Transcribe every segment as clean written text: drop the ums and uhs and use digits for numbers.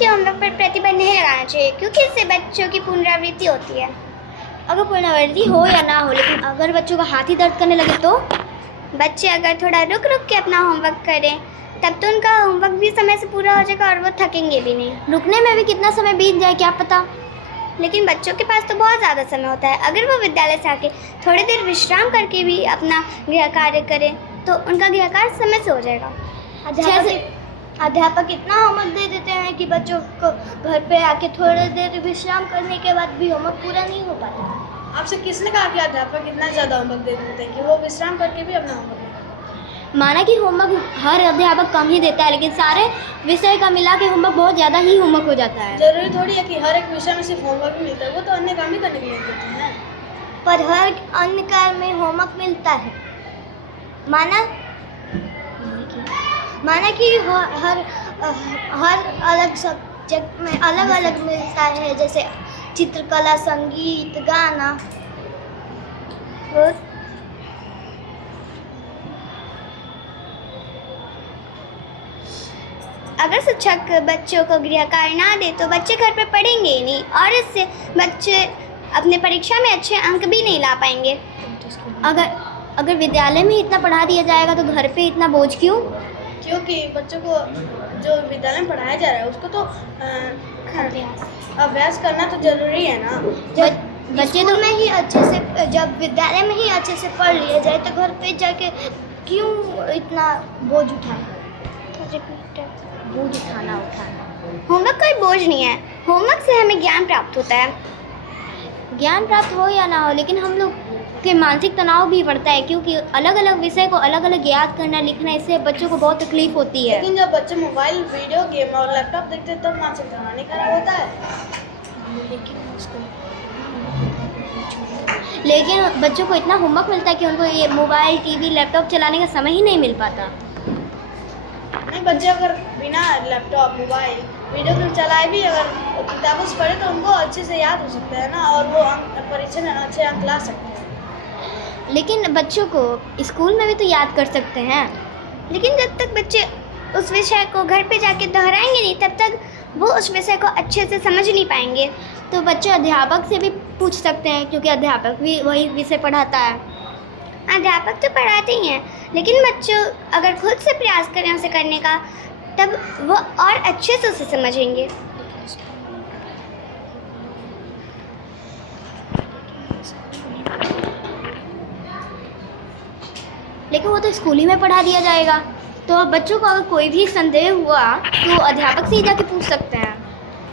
के होमवर्क पर प्रतिबंध नहीं लगाना चाहिए, क्योंकि इससे बच्चों की पुनरावृत्ति होती है। अगर पुनरावृत्ति हो या ना हो, लेकिन अगर बच्चों का हाथ ही दर्द करने लगे तो बच्चे अगर थोड़ा रुक रुक के अपना होमवर्क करें, तब तो उनका होमवर्क भी समय से पूरा हो जाएगा और वो थकेंगे भी नहीं। रुकने में भी कितना समय बीत जाए क्या पता। लेकिन बच्चों के पास तो बहुत ज़्यादा समय होता है। अगर वो विद्यालय से आके थोड़ी देर विश्राम करके भी अपना गृह कार्य करें तो उनका गृह कार्य समय से हो जाएगा। अध्यापक इतना होमवर्क दे देते हैं कि बच्चों को घर पे आके थोड़ी देर विश्राम करने के बाद भी होमवर्क पूरा नहीं हो पाता। आपसे किसने कहा कि अध्यापक इतना ज़्यादा होमवर्क दे देते हैं कि वो विश्राम करके भी अपना होमवर्क नहीं करते? माना कि होमवर्क हर अध्यापक कम ही देता है, लेकिन सारे विषय का मिला के होमवर्क बहुत ज़्यादा ही होमवर्क हो जाता है। जरूरी थोड़ी है कि हर एक विषय में सिर्फ होमवर्क ही मिलता है, वो तो अन्य काम भी करने के लिए देते हैं। पर हर अन्य कार्य में होमवर्क मिलता है। माना कि हर अलग सब्जेक्ट में अलग अलग मिलता है, जैसे चित्रकला, संगीत, गाना। और अगर शिक्षक बच्चों को गृह कार्य ना दे तो बच्चे घर पर पढ़ेंगे ही नहीं, और इससे बच्चे अपने परीक्षा में अच्छे अंक भी नहीं ला पाएंगे। अगर विद्यालय में इतना पढ़ा दिया जाएगा तो घर पे इतना बोझ क्यों? क्योंकि बच्चों को जो विद्यालय में पढ़ाया जा रहा है उसको तो अभ्यास करना तो जरूरी है ना। बच्चे तो में ही अच्छे से, जब विद्यालय में ही अच्छे से पढ़ लिया जाए तो घर पे जाके क्यों इतना बोझ उठाना। होमवर्क कोई बोझ नहीं है। होमवर्क से हमें ज्ञान प्राप्त होता है। ज्ञान प्राप्त हो या ना हो, लेकिन हम लोग के मानसिक तनाव भी बढ़ता है, क्योंकि अलग अलग विषय को अलग अलग याद करना, लिखना, इससे बच्चों को बहुत तकलीफ होती है। लेकिन जब बच्चे मोबाइल, वीडियो गेम और लैपटॉप देखते हैं तब मानसिक तनाव नहीं खराब होता है। लेकिन बच्चों को इतना होमवर्क मिलता है कि उनको ये मोबाइल, टीवी, लैपटॉप चलाने का समय ही नहीं मिल पाता। नहीं, बच्चे अगर बिना लैपटॉप, मोबाइल, वीडियो गेम चलाए भी अगर किताबों से पढ़े तो उनको अच्छे से याद हो सकता है ना, और वो परीक्षा में अच्छे अंक ला सकते हैं। लेकिन बच्चों को स्कूल में भी तो याद कर सकते हैं। लेकिन जब तक बच्चे उस विषय को घर पे जाके दोहराएंगे नहीं, तब तक वो उस विषय को अच्छे से समझ नहीं पाएंगे। तो बच्चे अध्यापक से भी पूछ सकते हैं, क्योंकि अध्यापक भी वही विषय पढ़ाता है। अध्यापक तो पढ़ाते ही हैं, लेकिन बच्चों अगर खुद से प्रयास करें उसे करने का, तब वो और अच्छे से उसे समझेंगे। लेकिन वो तो स्कूल ही में पढ़ा दिया जाएगा। तो बच्चों को अगर कोई भी संदेह हुआ तो अध्यापक से ही जाके पूछ सकते हैं।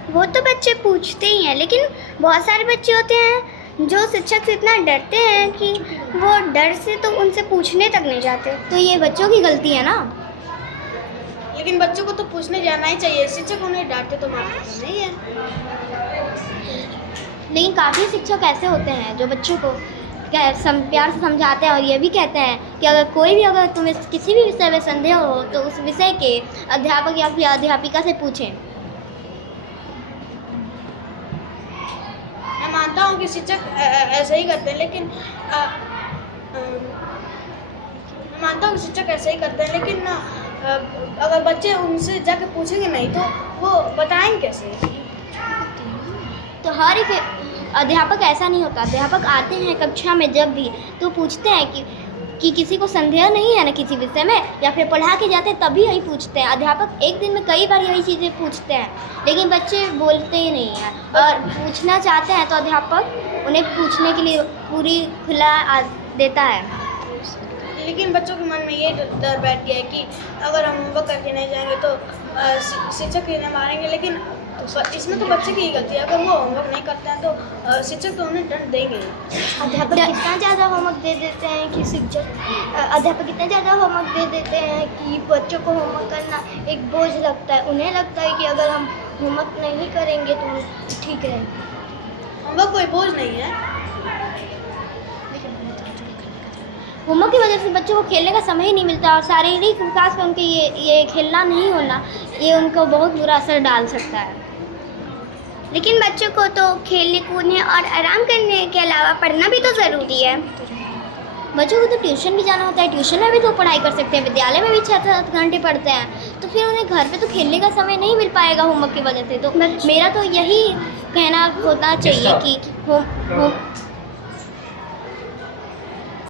वो तो बच्चे पूछते ही हैं, लेकिन बहुत सारे बच्चे होते हैं जो शिक्षक से इतना डरते हैं कि वो डर से तो उनसे पूछने तक नहीं जाते। तो ये बच्चों की गलती है ना। लेकिन बच्चों को तो पूछने जाना ही चाहिए। शिक्षक उन्हें डांटते तो मारते तो नहीं है। लेकिन काफ़ी शिक्षक ऐसे होते हैं जो बच्चों को प्यार से समझाते हैं और ये भी कहते हैं कि अगर तुम्हें किसी भी विषय में संदेह हो तो उस विषय के अध्यापक या फिर अध्यापिका से पूछें। मैं मानता हूँ कि शिक्षक ऐसे ही करते हैं, लेकिन अगर बच्चे उनसे जाके पूछेंगे नहीं तो वो बताएंगे कैसे। तो हर एक अध्यापक ऐसा नहीं होता। अध्यापक आते हैं कक्षा में जब भी तो पूछते हैं कि किसी को संदेह नहीं है ना किसी विषय में, या फिर पढ़ा के जाते हैं तभी यही पूछते हैं। अध्यापक एक दिन में कई बार यही चीज़ें पूछते हैं, लेकिन बच्चे बोलते ही नहीं हैं। और पूछना चाहते हैं तो अध्यापक उन्हें पूछने के लिए पूरी खुला देता है। लेकिन बच्चों के मन में ये डर बैठ गया है कि अगर हम होमवर्क करके नहीं जाएंगे तो शिक्षक इन्हें मारेंगे। लेकिन इसमें तो बच्चे की ही गलती है। अगर वो होमवर्क नहीं करते हैं तो शिक्षक तो उन्हें दंड देंगे। अध्यापक इतना ज़्यादा होमवर्क दे देते हैं कि बच्चों को होमवर्क करना एक बोझ लगता है। उन्हें लगता है कि अगर हम होमवर्क नहीं करेंगे तो हम ठीक रहेंगे। होमवर्क कोई बोझ नहीं है। होमवर्क की वजह से बच्चों को खेलने का समय ही नहीं मिलता, और शारीरिक विकास पर उनके ये खेलना नहीं होना, ये उनको बहुत बुरा असर डाल सकता है। लेकिन बच्चों को तो खेलने कूदने और आराम करने के अलावा पढ़ना भी तो ज़रूरी है। बच्चों को तो ट्यूशन भी जाना होता है, ट्यूशन में भी तो पढ़ाई कर सकते हैं, विद्यालय में भी 6-7 घंटे पढ़ते हैं, तो फिर उन्हें घर पे तो खेलने का समय नहीं मिल पाएगा होमवर्क की वजह से। तो मेरा तो यही कहना होना चाहिए कि